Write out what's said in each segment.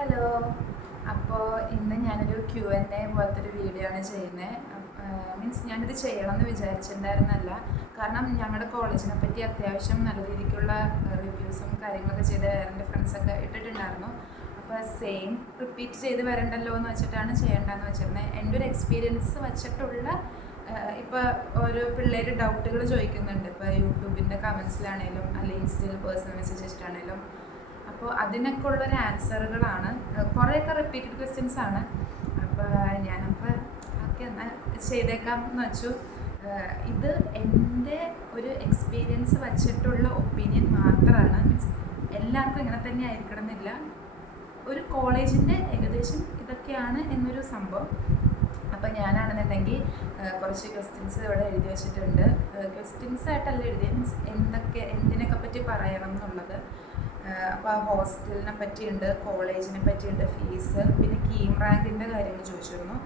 Hello. അപ്പോൾ ഇന്ന് ഞാനൊരു Q&A പോലത്തൊരു വീഡിയോ ആണ് ചെയ്യുന്നത്. മീൻസ് ഞാനിത് ചെയ്യണമെന്ന് വിചാരിച്ചിട്ടുണ്ടായിരുന്നല്ല. കാരണം ഞങ്ങളുടെ കോളേജിനെ പറ്റി അത്യാവശ്യം നല്ല രീതിക്കുള്ള റിവ്യൂസും കാര്യങ്ങളൊക്കെ ചെയ്ത് എൻ്റെ ഫ്രണ്ട്സൊക്കെ ഇട്ടിട്ടുണ്ടായിരുന്നു. അപ്പോൾ സെയിം റിപ്പീറ്റ് ചെയ്ത് വരണ്ടല്ലോ എന്ന് വെച്ചിട്ടാണ് ചെയ്യേണ്ടതെന്ന് വെച്ചിരുന്നത്. എൻ്റെ ഒരു എക്സ്പീരിയൻസ് വച്ചിട്ടുള്ള ഇപ്പോൾ ഓരോ പിള്ളേർ ഡൗട്ടുകൾ ചോദിക്കുന്നുണ്ട്. ഇപ്പോൾ യൂട്യൂബിൻ്റെ കമൻസിലാണേലും അല്ലെങ്കിൽ ഇൻസ്റ്റയിൽ പേഴ്സണൽ മെസ്സേജ് വെച്ചിട്ടാണേലും. അപ്പോൾ അതിനൊക്കെ ഉള്ളൊരു ആൻസറുകളാണ്. കുറേയൊക്കെ റിപ്പീറ്റഡ് ക്വസ്റ്റ്യൻസ് ആണ്. അപ്പോൾ ഞാനപ്പോൾ ഓക്കെ എന്നാൽ ചെയ്തേക്കാം എന്ന് വെച്ചു. ഇത് എൻ്റെ ഒരു എക്സ്പീരിയൻസ് വച്ചിട്ടുള്ള ഒപ്പീനിയൻ മാത്രമാണ്. മീൻസ് എല്ലാവർക്കും ഇങ്ങനെ തന്നെ ആയിരിക്കണം എന്നില്ല. ഒരു കോളേജിൻ്റെ ഏകദേശം ഇതൊക്കെയാണ് എന്നൊരു സംഭവം. അപ്പോൾ ഞാനാണെന്നുണ്ടെങ്കിൽ കുറച്ച് ക്വസ്റ്റ്യൻസ് ഇവിടെ എഴുതി വെച്ചിട്ടുണ്ട്. ക്വസ്റ്റ്യൻസ് ആയിട്ടല്ല എഴുതിയത്, മീൻസ് എന്തിനൊക്കെ പറ്റി പറയണം എന്നുള്ളത്. അപ്പോൾ ഹോസ്റ്റലിനെ പറ്റിയുണ്ട്, കോളേജിനെ പറ്റിയുണ്ട്, ഫീസ്, പിന്നെ കീം റാങ്കിൻ്റെ കാര്യങ്ങൾ ചോദിച്ചിരുന്നു.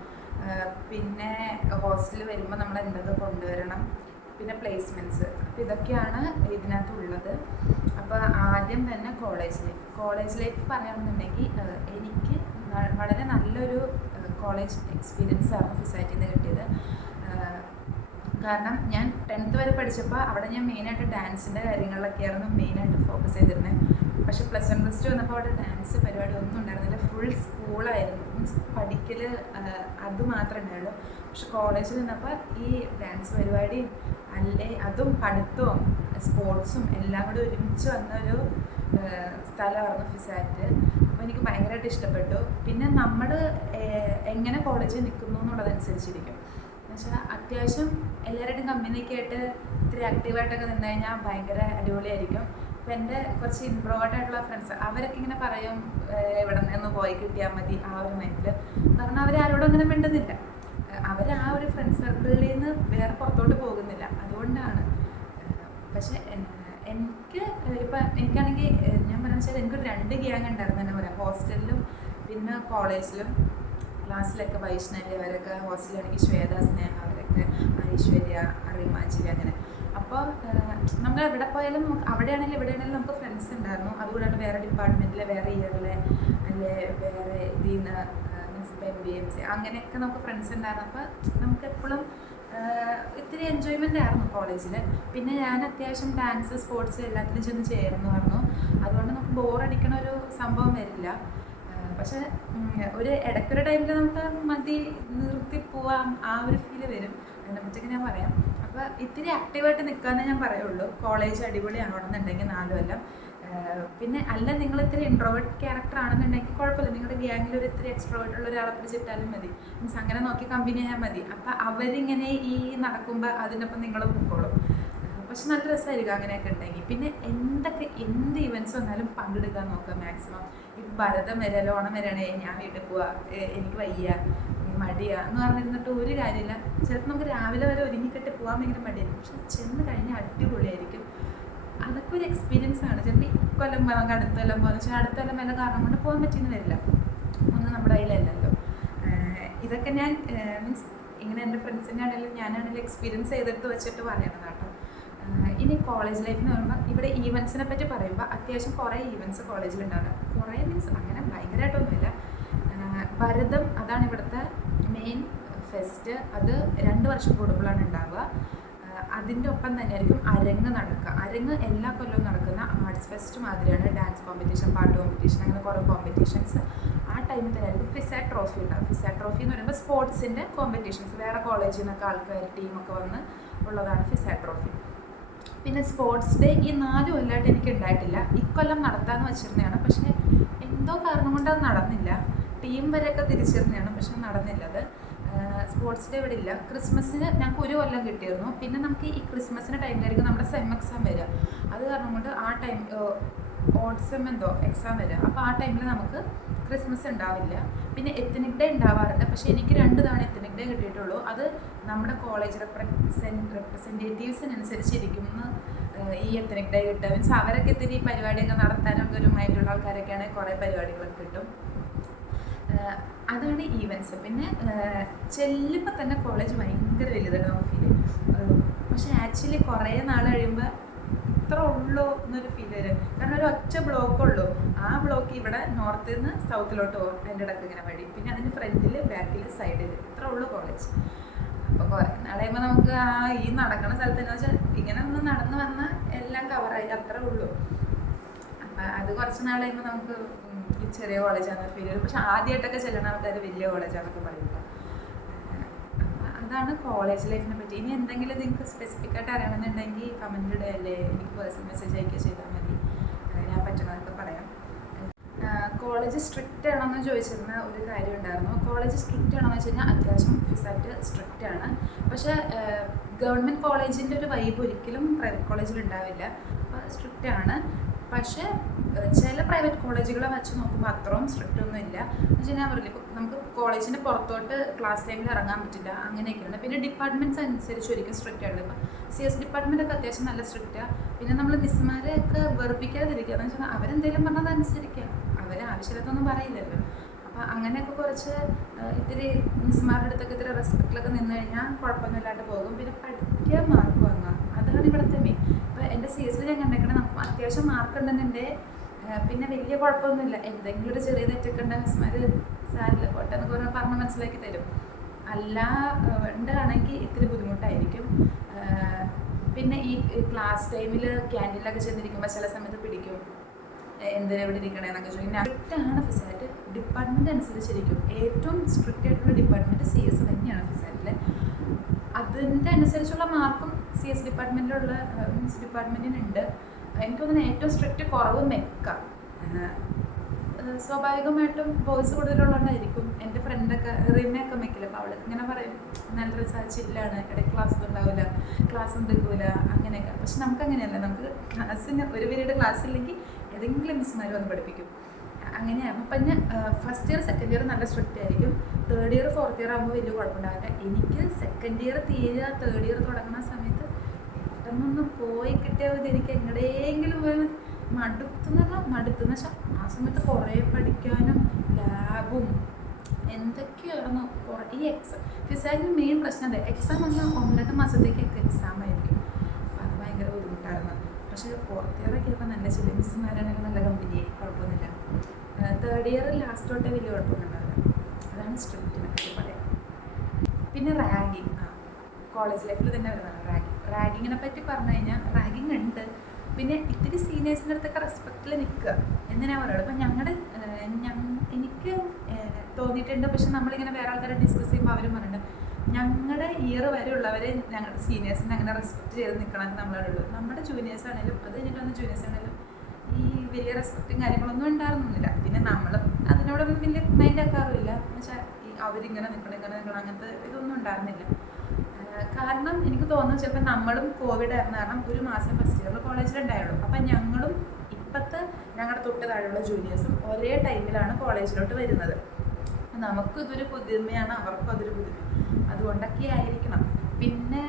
പിന്നെ ഹോസ്റ്റലിൽ വരുമ്പോൾ നമ്മൾ എന്തൊക്കെ കൊണ്ടുവരണം, പിന്നെ പ്ലേസ്മെൻറ്റ്സ്. അപ്പോൾ ഇതൊക്കെയാണ് ഇതിനകത്തുള്ളത്. അപ്പോൾ ആദ്യം തന്നെ കോളേജ് ലൈഫ് പറയുകയാണെന്നുണ്ടെങ്കിൽ എനിക്ക് വളരെ നല്ലൊരു കോളേജ് എക്സ്പീരിയൻസ് ആയിരുന്നു ഫിസാറ്റിൽ നിന്ന് കിട്ടിയത്. കാരണം ഞാൻ 10th വരെ പഠിച്ചപ്പോൾ അവിടെ ഞാൻ മെയിനായിട്ട് ഡാൻസിൻ്റെ കാര്യങ്ങളിലൊക്കെയായിരുന്നു മെയിനായിട്ട് ഫോക്കസ് ചെയ്തിരുന്നത്. പക്ഷേ +1 +2 വന്നപ്പോൾ അവിടെ ഡാൻസ് പരിപാടി ഒന്നും ഉണ്ടായിരുന്നില്ല. ഫുൾ സ്കൂളായിരുന്നു. മീൻസ് പഠിക്കൽ അത് മാത്രമേ ഉണ്ടായുള്ളൂ. പക്ഷെ കോളേജിൽ നിന്നപ്പോൾ ഈ ഡാൻസ് പരിപാടിയും അതും പഠിത്തവും സ്പോർട്സും എല്ലാം കൂടി ഒരുമിച്ച് വന്നൊരു സ്ഥലമായിരുന്നു ഫിസാറ്റ്. അപ്പോൾ എനിക്ക് ഭയങ്കരമായിട്ട് ഇഷ്ടപ്പെട്ടു. പിന്നെ നമ്മൾ എങ്ങനെ കോളേജിൽ നിൽക്കുന്നു എന്നുള്ളതനുസരിച്ചിരിക്കും. എന്നുവെച്ചാൽ അത്യാവശ്യം എല്ലാവരുടെയും കമ്പനിയൊക്കെ ആയിട്ട് ഇത്തിരി ആക്റ്റീവായിട്ടൊക്കെ നിന്ന് കഴിഞ്ഞാൽ ഭയങ്കര അടിപൊളിയായിരിക്കും. അപ്പോൾ എൻ്റെ കുറച്ച് ഇൻട്രോവേർട്ടായിട്ടുള്ള ഫ്രണ്ട്സ് അവരൊക്കെ ഇങ്ങനെ പറയും ഇവിടെ നിന്ന് പോയി കിട്ടിയാൽ മതി ആ ഒരു മൈൻഡിൽ. കാരണം അവരാരോടും അങ്ങനെ മിണ്ടുന്നില്ല. അവർ ആ ഒരു ഫ്രണ്ട് സർക്കിളിൽ നിന്ന് വേറെ പുറത്തോട്ട് പോകുന്നില്ല. അതുകൊണ്ടാണ്. പക്ഷേ എനിക്കാണെങ്കിൽ ഞാൻ പറയുന്നത് വെച്ചാൽ എനിക്കൊരു 2 ഗ്യാങ് ഉണ്ടായിരുന്നു തന്നെ പറയാം. ഹോസ്റ്റലിലും പിന്നെ കോളേജിലും. ക്ലാസ്സിലൊക്കെ വൈഷ്ണവി, അവരൊക്കെ ഹോസ്റ്റലാണെങ്കിൽ ശ്വേത, സ്നേഹ, അവരൊക്കെ ഐശ്വര്യ, അറിമാഞ്ചിരി, അങ്ങനെ. അപ്പോൾ നമ്മൾ എവിടെ പോയാലും അവിടെയാണെങ്കിലും ഇവിടെയാണെങ്കിലും നമുക്ക് ഫ്രണ്ട്സ് ഉണ്ടായിരുന്നു. അതുകൂടാണ്ട് വേറെ ഡിപ്പാർട്ട്മെൻറ്റിൽ, വേറെ ഇയറിലെ അല്ലെ വേറെ ഇതിൽ നിന്ന് മീൻസ് ഇപ്പോൾ MBA അങ്ങനെയൊക്കെ നമുക്ക് ഫ്രണ്ട്സ് ഉണ്ടായിരുന്നു. അപ്പോൾ നമുക്ക് എപ്പോഴും ഇത്തിരി എൻജോയ്മെൻ്റ് ആയിരുന്നു കോളേജിൽ. പിന്നെ ഞാൻ അത്യാവശ്യം ഡാൻസ്, സ്പോർട്സ് എല്ലാത്തിലും ചെന്ന് ചേർന്നുമായിരുന്നു. അതുകൊണ്ട് നമുക്ക് ബോറടിക്കണ ഒരു സംഭവം വരില്ല. പക്ഷേ ഒരു ഇടയ്ക്കൊരു ടൈമിൽ നമുക്ക് മതി നിർത്തി പോവാം ആ ഒരു ഫീല് വരും. അതിനെപ്പറ്റിയൊക്കെ ഞാൻ പറയാം. അപ്പോൾ ഇത്തിരി ആക്റ്റീവായിട്ട് നിൽക്കാമെന്നേ ഞാൻ പറയുള്ളൂ. കോളേജ് അടിപൊളിയാവണമെന്നുണ്ടെങ്കിൽ 4 കൊല്ലം. പിന്നെ അല്ല നിങ്ങൾ ഇത്തിരി ഇൻട്രോവേർട്ട് ക്യാരക്ടർ ആണെന്നുണ്ടെങ്കിൽ കുഴപ്പമില്ല. നിങ്ങളുടെ ഗ്യാങ്ങിൽ ഒരു ഇത്തിരി എക്സ്ട്രോവേർട്ട് ഉള്ള ഒരാളെ പിടിച്ചിട്ടാലും മതി. മീൻസ് അങ്ങനെ നോക്കി കമ്പനി ചെയ്യാൻ മതി. അപ്പോൾ അവരിങ്ങനെ ഈ നടക്കുമ്പോൾ അതിനൊപ്പം നിങ്ങൾ പൊക്കോളും. പക്ഷെ നല്ല രസമായിരിക്കും അങ്ങനെയൊക്കെ ഉണ്ടെങ്കിൽ. പിന്നെ എന്ത് ഇവൻറ്റ്സ് വന്നാലും പങ്കെടുക്കാൻ നോക്കുക മാക്സിമം. ഇപ്പം ഭരതം വരാലോ, ഓണം വരാണേ ഞാൻ വീട്ടിൽ പോവാ, എനിക്ക് വയ്യ, മടിയാ എന്ന് പറഞ്ഞിരുന്നിട്ട് ഒരു കാര്യമില്ല. ചിലപ്പോൾ നമുക്ക് രാവിലെ വരെ ഒരുങ്ങിക്കെട്ടി പോകാൻ ഭയങ്കര മടിയായിരിക്കും. പക്ഷെ ചെന്ന് കഴിഞ്ഞാൽ അടിപൊളിയായിരിക്കും. അതൊക്കെ ഒരു എക്സ്പീരിയൻസ് ആണ്. ചിലപ്പോൾ ഇക്കൊല്ലം നമുക്ക് അടുത്ത കൊല്ലം പോകുന്ന വെച്ചാൽ അടുത്ത കൊല്ലം വല്ല കാരണം കൊണ്ട് പോകാൻ പറ്റിയെന്ന് വരില്ല. ഒന്നും നമ്മുടെ കയ്യിലല്ലല്ലോ. ഇതൊക്കെ ഞാൻ മീൻസ് ഇങ്ങനെ എൻ്റെ ഫ്രണ്ട്സിൻ്റെ ആണെങ്കിലും ഞാനാണെങ്കിലും എക്സ്പീരിയൻസ് ചെയ്തെടുത്ത് വെച്ചിട്ട് പറയണം കേട്ടോ. ഇനി കോളേജ് ലൈഫ് എന്ന് പറയുമ്പോൾ ഇവിടെ ഈവൻസിനെ പറ്റി പറയുമ്പോൾ അത്യാവശ്യം കുറേ ഈവൻറ്റ്സ് കോളേജിലുണ്ടാവുക. കുറേ മീൻസ് അങ്ങനെ ഭയങ്കരമായിട്ടൊന്നുമില്ല. ഭരതം അതാണ് ഇവിടുത്തെ മെയിൻ ഫെസ്റ്റ്. അത് 2 വർഷം കൂടുമ്പോഴാണ് ഉണ്ടാവുക. അതിൻ്റെ ഒപ്പം തന്നെയായിരിക്കും അരങ്ങ് നടക്കുക. അരങ്ങ് എല്ലാ കൊല്ലവും നടക്കുന്ന ആർട്സ് ഫെസ്റ്റ് മാതിരിയാണ്. ഡാൻസ് കോമ്പറ്റീഷൻ, പാട്ട് കോമ്പറ്റീഷൻ, അങ്ങനെ കുറേ കോമ്പറ്റീഷൻസ് ആ ടൈമിൽ തന്നെയായിരിക്കും. ഫിസാറ്റ് ട്രോഫി ഉണ്ടാവും. ഫിസാറ്റ് ട്രോഫി എന്ന് പറയുമ്പോൾ സ്പോർട്സിൻ്റെ കോമ്പറ്റീഷൻസ്, വേറെ കോളേജിൽ നിന്നൊക്കെ ആൾക്കാർ ടീമൊക്കെ വന്ന് ഉള്ളതാണ് ഫിസാറ്റ് ട്രോഫി. പിന്നെ സ്പോർട്സ് ഡേ ഈ 4 കൊല്ലമായിട്ട് എനിക്ക് ഉണ്ടായിട്ടില്ല. ഇക്കൊല്ലം നടത്താമെന്ന് വെച്ചിരുന്നതാണ്. പക്ഷേ എന്തോ കാരണം കൊണ്ട് അത് നടന്നില്ല. ടീം വരെയൊക്കെ തിരിച്ചിരുന്നതാണ്, പക്ഷെ നടന്നില്ല. അത് സ്പോർട്സ് ഡേ ഇവിടെ ഇല്ല. ക്രിസ്മസിന് ഞങ്ങൾക്ക് 1 കൊല്ലം കിട്ടിയിരുന്നു. പിന്നെ നമുക്ക് ഈ ക്രിസ്മസിൻ്റെ ടൈമിലായിരിക്കും നമ്മുടെ സെം എക്സാം വരിക. അത് കാരണം കൊണ്ട് ആ ടൈം ഓഡ് സെം എന്തോ എക്സാം വരിക. അപ്പോൾ ആ ടൈമിൽ നമുക്ക് ക്രിസ്മസ് ഉണ്ടാവില്ല. പിന്നെ എത്നിക് ഡേ ഉണ്ടാവാറുണ്ട്. പക്ഷേ എനിക്ക് 2 തവണ എത്നിക് ഡേ കിട്ടിയിട്ടുള്ളൂ. അത് നമ്മുടെ കോളേജ് റെപ്രസെൻറ്റേറ്റീവ്സിനനുസരിച്ചിരിക്കും ഈ എത്നിക് ഡേ കിട്ടുക. മീൻസ് അവരൊക്കെ ഇത്തിരി പരിപാടിയൊക്കെ നടത്താനൊക്കെ ഒരു മൈൻഡുള്ള ആൾക്കാരൊക്കെയാണെങ്കിൽ കുറേ പരിപാടികളൊക്കെ കിട്ടും. അതാണ് ഈവൻറ്റ്സ്. പിന്നെ ചെല്ലുമ്പോൾ തന്നെ കോളേജ് ഭയങ്കര വലുതാണ് നമുക്ക് ഫീൽ. പക്ഷേ ആക്ച്വലി കുറേ നാൾ കഴിയുമ്പോൾ ഇത്ര ഉള്ളൂ എന്നൊരു ഫീൽ വരും. കാരണം ഒരു ഒറ്റ ബ്ലോക്കുള്ളൂ. ആ ബ്ലോക്ക് ഇവിടെ നോർത്തിൽ നിന്ന് സൗത്തിലോട്ട് പോകും അതിൻ്റെ ഇടയ്ക്ക് ഇങ്ങനെ വഴി. പിന്നെ അതിന് ഫ്രണ്ടിൽ ബാക്കിൽ സൈഡിൽ ഇത്ര ഉള്ളൂ കോളേജ്. അപ്പോൾ കുറേ നാൾ കഴിയുമ്പോൾ നമുക്ക് ഈ നടക്കുന്ന സ്ഥലത്ത് എന്ന് വെച്ചാൽ ഇങ്ങനെ ഒന്ന് നടന്ന് വന്നാൽ എല്ലാം കവറായി അത്രേ ഉള്ളൂ. അപ്പം അത് കുറച്ച് നാൾ കഴിയുമ്പോൾ നമുക്ക് ഈ ചെറിയ കോളേജാണെന്ന് ഫീൽ ചെയ്യും. പക്ഷെ ആദ്യമായിട്ടൊക്കെ ചെല്ലുന്ന ആൾക്കാർ വലിയ കോളേജാണെന്നൊക്കെ പറയുമ്പോൾ അതാണ് കോളേജ് ലൈഫിനെ പറ്റി. ഇനി എന്തെങ്കിലും നിങ്ങൾക്ക് സ്പെസിഫിക് ആയിട്ട് അറിയണമെന്നുണ്ടെങ്കിൽ കമൻറ്റ് ഇടുക, അല്ലേ എനിക്ക് പേഴ്സണൽ മെസ്സേജ് അയക്കുക ചെയ്താൽ മതി. ഞാൻ പറ്റുന്നതൊക്കെ പറയാം. കോളേജ് സ്ട്രിക്റ്റ് ആണോയെന്ന് ചോദിച്ചിരുന്ന ഒരു കാര്യം ഉണ്ടായിരുന്നു. കോളേജ് സ്ട്രിക്റ്റ് ആണോയെന്ന് വെച്ച് കഴിഞ്ഞാൽ അത്യാവശ്യം ഫിസായിട്ട് സ്ട്രിക്റ്റ് ആണ്. പക്ഷേ ഗവൺമെൻറ് കോളേജിൻ്റെ ഒരു വൈബ് ഒരിക്കലും പ്രൈവറ്റ് കോളേജിൽ ഉണ്ടാവില്ല. അപ്പോൾ സ്ട്രിക്റ്റ് ആണ്. പക്ഷേ ചില പ്രൈവറ്റ് കോളേജുകളെ വെച്ച് നോക്കുമ്പോൾ അത്രയും സ്ട്രിക്റ്റ് ഒന്നും ഇല്ല. എന്ന് വെച്ചാൽ ഞാൻ പറയില്ല, ഇപ്പോൾ നമുക്ക് കോളേജിൻ്റെ പുറത്തോട്ട് ക്ലാസ് ടൈമിൽ ഇറങ്ങാൻ പറ്റില്ല, അങ്ങനെയൊക്കെയാണ്. പിന്നെ ഡിപ്പാർട്ട്മെൻറ്റ്സ് അനുസരിച്ച് ഒരിക്കലും സ്ട്രിക്റ്റ് ആണ്. ഇപ്പം CS ഡിപ്പാർട്ട്മെൻറ്റൊക്കെ അത്യാവശ്യം നല്ല സ്ട്രിക്റ്റാണ്. പിന്നെ നമ്മൾ മിസ്സുമാരെയൊക്കെ വെറുപ്പിക്കാതിരിക്കുക എന്ന് വെച്ചാൽ അവരെന്തെങ്കിലും പറഞ്ഞത് അനുസരിക്കുക, അവർ ആവശ്യമില്ലാത്തൊന്നും പറയില്ലല്ലോ. അപ്പോൾ അങ്ങനെയൊക്കെ കുറച്ച് ഇത്തിരി മിസ്സുമാരുടെ അടുത്തൊക്കെ ഇത്തിരി റെസ്പെക്റ്റിലൊക്കെ നിന്ന് കഴിഞ്ഞാൽ കുഴപ്പമൊന്നുമില്ലാണ്ട് പോകും. പിന്നെ പഠിക്കുക, മാർക്ക് വാങ്ങുക, അതാണ് ഇവിടുത്തെ മെയിൻ. ഇപ്പോൾ എൻ്റെ CS ഞാൻ കണ്ടേക്കണേ അത്യാവശ്യം മാർക്ക് ഉണ്ടെന്നുണ്ട്, പിന്നെ വലിയ കുഴപ്പമൊന്നുമില്ല. എന്തെങ്കിലും ഒരു ചെറിയ തെറ്റൊക്കെ ഉണ്ടെങ്കിൽ മിസ്സുമാർ സാരില്ല പോട്ടെ എന്നൊക്കെ പറഞ്ഞ് മനസ്സിലാക്കി തരും. അല്ല ഉണ്ടാണെങ്കിൽ ഇത്തിരി ബുദ്ധിമുട്ടായിരിക്കും. പിന്നെ ഈ ക്ലാസ് ടൈമിൽ ക്യാൻറ്റീനിലൊക്കെ ചെന്നിരിക്കുമ്പോൾ ചില സമയത്ത് പിടിക്കും, എന്തിനാ ഇവിടെ ഇരിക്കണേന്നൊക്കെ ചോദിക്കും. സ്ട്രിക്റ്റാണ് ഫിസാറ്റ്. ഡിപ്പാർട്ട്മെൻറ്റ് അനുസരിച്ചിരിക്കും. ഏറ്റവും സ്ട്രിക്റ്റ് ആയിട്ടുള്ള ഡിപ്പാർട്ട്മെൻറ്റ് CS തന്നെയാണ് ഫിസാറ്റിൽ. അതിൻ്റെ അനുസരിച്ചുള്ള മാർക്കും CS ഡിപ്പാർട്ട്മെൻറ്റിലുള്ള മീൻസ് ഡിപ്പാർട്ട്മെൻറ്റിനുണ്ട്. എനിക്ക് തോന്നുന്നു ഏറ്റവും സ്ട്രിക്റ്റ് കുറവ് മെക്ക. സ്വാഭാവികമായിട്ടും ബോയ്സ് കൂടുതലുള്ളതുകൊണ്ടായിരിക്കും. എൻ്റെ ഫ്രണ്ടൊക്കെ റിമയൊക്കെ മെക്കില്ല. അപ്പോൾ അവൾ ഇങ്ങനെ പറയും നല്ല റിസർച്ച് ഇല്ലാണ്, ഇടയ്ക്ക് ക്ലാസ് ഉണ്ടാവില്ല, ക്ലാസ് ഉണ്ടാവില്ല, അങ്ങനെയൊക്കെ. പക്ഷെ നമുക്കങ്ങനെയല്ല. നമുക്ക് ക്ലാസ്സിന് ഒരു പീരീഡ് ക്ലാസ് ഇല്ലെങ്കിൽ ഏതെങ്കിലും മിസ്സുമാർ വന്ന് പഠിപ്പിക്കും. അങ്ങനെയാണ്. അപ്പം ഞാൻ ഫസ്റ്റ് ഇയർ സെക്കൻഡ് ഇയർ നല്ല സ്ട്രിക്റ്റ് ആയിരിക്കും. തേർഡ് ഇയർ ഫോർത്ത് ഇയർ ആകുമ്പോൾ വലിയ കുഴപ്പമുണ്ടാവില്ല. എനിക്ക് സെക്കൻഡ് ഇയർ തീരുക തേർഡ് ഇയർ തുടങ്ങുന്ന സമയത്ത് പെട്ടെന്നൊന്ന് പോയി കിട്ടിയാൽ മതി. എനിക്ക് എങ്ങടെയെങ്കിലും പോയി മടുത്തുന്ന വെച്ചാൽ ആ സമയത്ത് കുറേ പഠിക്കാനും ലാബും എന്തൊക്കെയായിരുന്നു. കുറേ ഈ ഫിസാറ്റിന് മെയിൻ പ്രശ്നം അതെ, എക്സാം വന്നാൽ 1-2 മാസത്തേക്കൊക്കെ എക്സാം ആയിരിക്കും. അത് ഭയങ്കര ബുദ്ധിമുട്ടായിരുന്നു. പക്ഷേ ഫോർത്ത് ഇയറൊക്കെ ഇപ്പോൾ നല്ല ചില മിസ്സുമാരാണെങ്കിൽ നല്ല കമ്പനിയായി, കുഴപ്പമൊന്നുമില്ല. തേർഡ് ഇയർ ലാസ്റ്റ് തൊട്ടേ വലിയ കുഴപ്പമൊന്നുണ്ടാവില്ല. അതാണ് സ്ട്രിക്റ്റിനെ പറ്റി പറയാം. പിന്നെ റാഗിങ്, കോളേജ് ലൈഫിൽ തന്നെ വരുന്നതാണ് റാഗിങ്ങിനെ പറ്റി പറഞ്ഞു കഴിഞ്ഞാൽ റാഗിങ് ഉണ്ട്. പിന്നെ ഇത്തിരി സീനിയേഴ്സിൻ്റെ അടുത്തൊക്കെ റെസ്പെക്റ്റിൽ നിൽക്കുക എന്തിനാ പറയുന്നത്. ഇപ്പം എനിക്ക് തോന്നിയിട്ടുണ്ട്. പക്ഷെ നമ്മളിങ്ങനെ വേറെ ആൾക്കാരെ ഡിസ്കസ് ചെയ്യുമ്പോൾ അവരും പറയുന്നുണ്ട് ഞങ്ങളുടെ ഇയർ വരെ ഉള്ളവരെ ഞങ്ങളുടെ സീനിയേഴ്സിനെ അങ്ങനെ റെസ്പെക്റ്റ് ചെയ്ത് നിൽക്കണമെന്ന് നമ്മളോടുള്ളൂ. നമ്മുടെ ജൂനിയേഴ്സ് ആണെങ്കിലും അത് കഴിഞ്ഞിട്ട് വന്ന ജൂനിയേഴ്സ് ആണെങ്കിലും ഈ വലിയ റെസ്പെക്റ്റും കാര്യങ്ങളൊന്നും ഉണ്ടായിരുന്നില്ല. പിന്നെ നമ്മൾ അതിനോടൊന്നും വലിയ മൈൻഡ് ആക്കാറുമില്ല. എന്ന് വെച്ചാൽ ഈ അവരിങ്ങനെ നിൽക്കണം അങ്ങനത്തെ ഇതൊന്നും ഉണ്ടായിരുന്നില്ല. കാരണം എനിക്ക് തോന്നുന്നു ചിലപ്പോൾ നമ്മളും കോവിഡ് ആയിരുന്ന കാരണം ഒരു മാസം ഫസ്റ്റ് ഇയറിൽ കോളേജിലുണ്ടായുള്ളൂ. അപ്പം ഞങ്ങളും ഇപ്പോഴത്തെ ഞങ്ങളുടെ തൊട്ട് താഴെയുള്ള ജൂനിയേഴ്സും ഒരേ ടൈമിലാണ് കോളേജിലോട്ട് വരുന്നത്. നമുക്കും ഇതൊരു പുതുമയാണ്, അവർക്കും അതൊരു പുതുമ. അതുകൊണ്ടൊക്കെ ആയിരിക്കണം. പിന്നെ